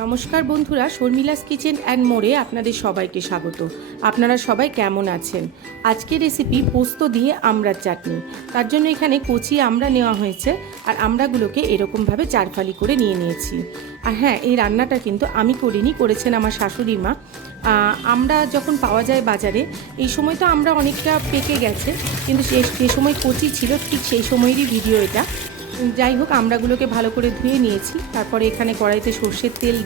নমস্কার বন্ধুরা, শর্মিলাস kitchen and মোড়ে আপনাদের সবাইকে স্বাগত। আপনারা সবাই কেমন আছেন? আজকের রেসিপি পোস্ত দিয়ে আমড়ার চাটনি। তার জন্য এখানে কচি আমড়া নেওয়া হয়েছে, আর আমড়াগুলোকে এরকমভাবে চারফালি করে নিয়ে নিয়েছি। আর হ্যাঁ, এই রান্নাটা কিন্তু আমি করিনি, করেছেন আমার শাশুড়ি মা। আমড়া যখন পাওয়া যায় বাজারে, এই সময় তো আমরা অনেকটা পেকে গেছে, কিন্তু যে সময় কচি ছিল ঠিক সেই সময়েরই ভিডিও এটা। যাই হোক, আমড়াগুলোকে ভালো করে ধুয়ে নিয়েছি। তারপরে এখানে কড়াইতে সর্ষের তেল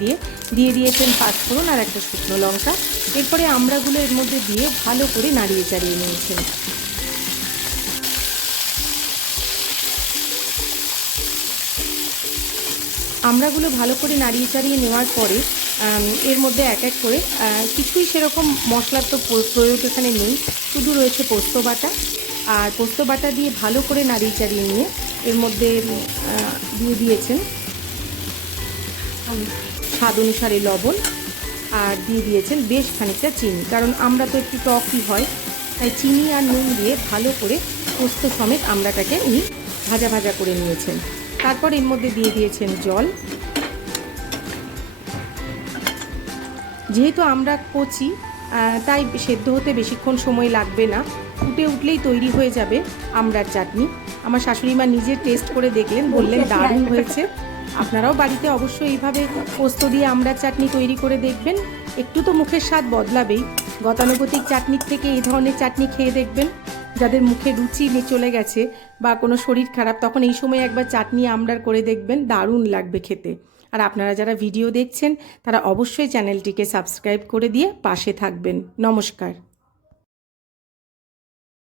দিয়ে দিয়েছেন পাঁচফোড়ন আর একটা শুকনো লঙ্কা। এরপরে আমড়াগুলো এর মধ্যে দিয়ে ভালো করে নাড়িয়ে চাড়িয়ে নিয়েছেন। আমড়াগুলো ভালো করে নাড়িয়ে চাড়িয়ে নেওয়ার পরে এর মধ্যে এক এক করে কিছুই সেরকম মশলার তো প্রয়োগ এখানে নেই, শুধু রয়েছে পোস্ত বাটা। আর পোস্ত বাটা দিয়ে ভালো করে নাড়িয়ে চাড়িয়ে নিয়ে এর মধ্যে দিয়ে দিয়েছেন স্বাদ অনুসারে লবণ, আর দিয়ে দিয়েছেন বেশ খানিকটা চিনি, কারণ আমরা তো একটু টকই হয়, তাই চিনি আর নুন দিয়ে ভালো করে পোস্ত সমেত আমড়াটাকে উনি ভাজা ভাজা করে নিয়েছেন। তারপর এর মধ্যে দিয়ে দিয়েছেন জল। যেহেতু আমরা কচি, তাই সেদ্ধ হতে বেশিক্ষণ সময় লাগবে না, ফুটে উঠলেই তৈরি হয়ে যাবে আমড়ার চাটনি। আমার শাশুড়ি মা নিজে টেস্ট করে দেখলেন, বললেন দারুণ হয়েছে। আপনারাও বাড়িতে অবশ্যই এইভাবে পোস্ত দিয়ে আমড়ার চাটনি তৈরি করে দেখবেন। একটু তো মুখের স্বাদ বদলাবেই। গতানুগতিক চাটনির থেকে এই ধরনের চাটনি খেয়ে দেখবেন। যাদের মুখে রুচি চলে গেছে বা কোনো শরীর খারাপ, তখন এই সময় একবার চাটনি আমড়ার করে দেখবেন, দারুণ লাগবে খেতে। আর আপনারা যারা ভিডিও দেখছেন তারা অবশ্যই চ্যানেলটিকে সাবস্ক্রাইব করে দিয়ে পাশে থাকবেন। নমস্কার।